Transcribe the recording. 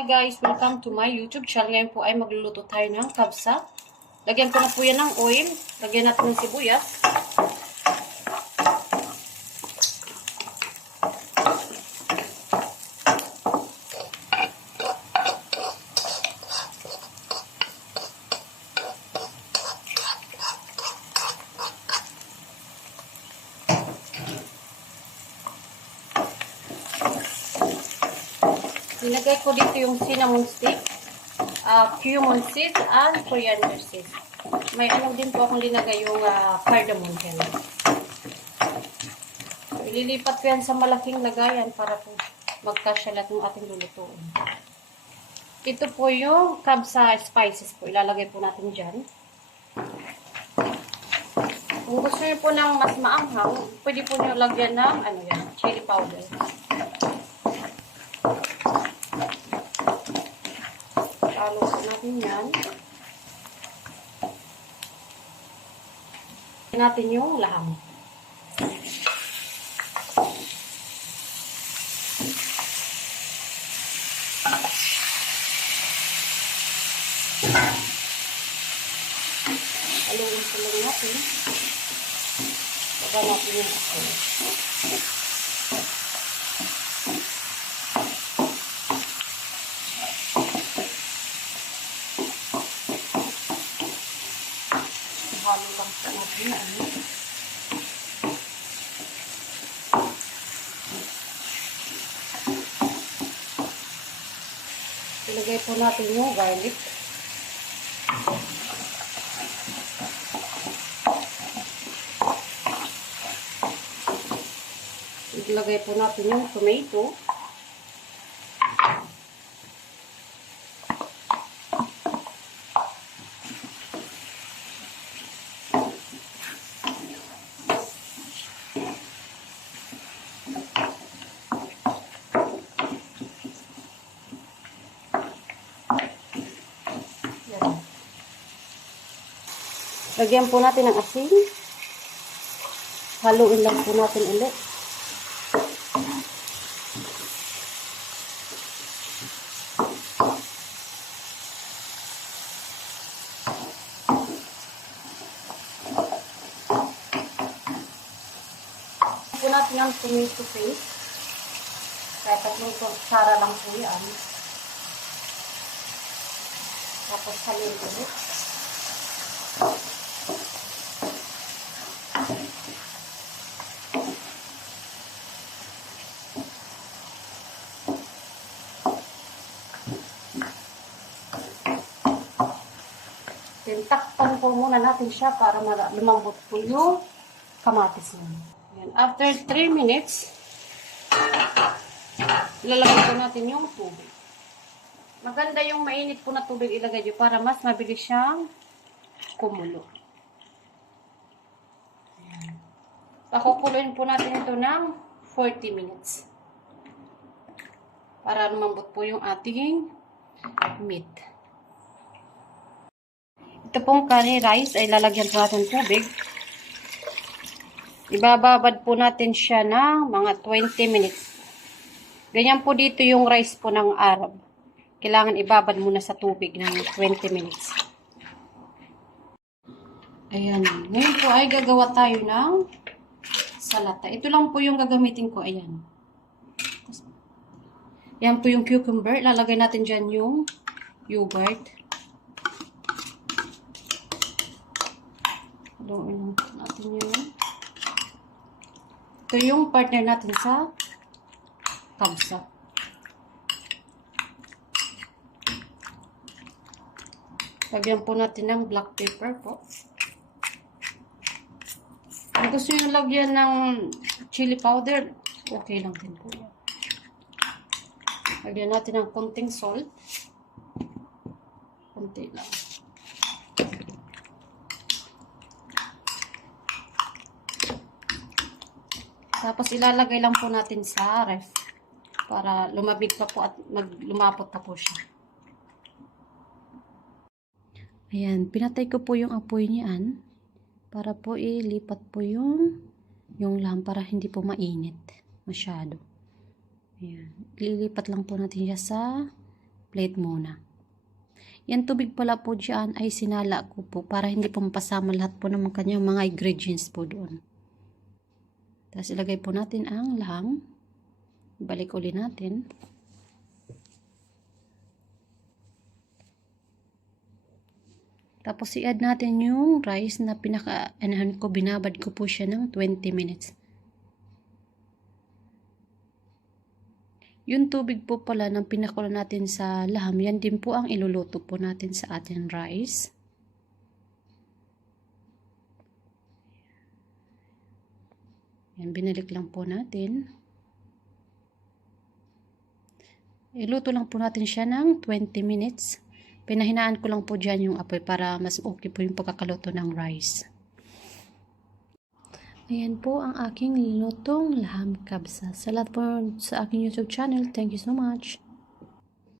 Hi guys, welcome to my YouTube channel. Ngayon po ay magluluto tayo ng kabsa. Lagyan ko na po yan ng oil. Lagyan natin ng sibuyas. Nilagay ko dito yung cinnamon stick, cumin seeds, and coriander seeds. May ano din po akong linagay yung cardamom yan. Ililipat ko yan sa malaking lagayan para po magkasya lahat ng ating lulutuin. Ito po yung kabsa spices po. Ilalagay po natin dyan. Kung gusto niyo po ng mas maanghang, pwede po niyo lagyan ng chili powder. Halo po natin yan. Natin yung laham. Haluin po lang natin. Baba natin yung asin. Halo lang po natin yan. Ilagay po natin yung garlic. Ilagay po natin yung tomato. Lagyan po natin ng asin. Haluin lang po natin ulit. Po natin ang tomato paste. Kahit tatlong kutsara lang po yan. Tapos haluin ulit. Takpan po muna natin siya para lumambot po yung kamatis niya. Yan. After 3 minutes, ilalagay po natin yung tubig. Maganda yung mainit po na tubig ilagay nyo para mas mabilis siyang kumulo. Yan. Pakukuluin po natin ito ng 40 minutes. Para lumambot po yung ating meat. Ito pong curry rice ay lalagyan po natin tubig. Ibababad po natin siya na mga 20 minutes. Ganyan po dito yung rice po ng Arab. Kailangan ibabad muna sa tubig ng 20 minutes. Ayan. Ngayon po ay gagawa tayo ng salata. Ito lang po yung gagamitin ko. Ayan. Yan po yung cucumber. Lalagay natin dyan yung yogurt. Haluin natin yun. Ito yung partner natin sa kabsa. Lagyan po natin ng black pepper po. Kung gusto nyo lagyan ng chili powder, okay lang din po. Lagyan natin ng konting salt. Konti lang. Tapos ilalagay lang po natin sa ref para lumabig pa po at lumapot pa po siya. Ayan, pinatay ko po yung apoy niyan para po ilipat po yung lamp para hindi po mainit masyado. Ayan, lilipat lang po natin siya sa plate muna. Yan tubig pala po dyan ay sinala ko po para hindi po mapasama lahat po ng kanyang mga ingredients po doon. Tapos ilagay po natin ang laham. Balik uli natin. Tapos i-add natin yung rice na binabad ko po siya ng 20 minutes. Yung tubig po pala ng pinakulo natin sa laham, yan din po ang iluluto po natin sa ating rice. Yan, binalik lang po natin. Iluto lang po natin siya ng 20 minutes. Pinahinaan ko lang po dyan yung apoy para mas okay po yung pagkakaluto ng rice. Ayan po ang aking lutong laham kabsa. Sa lahat po sa aking YouTube channel, thank you so much.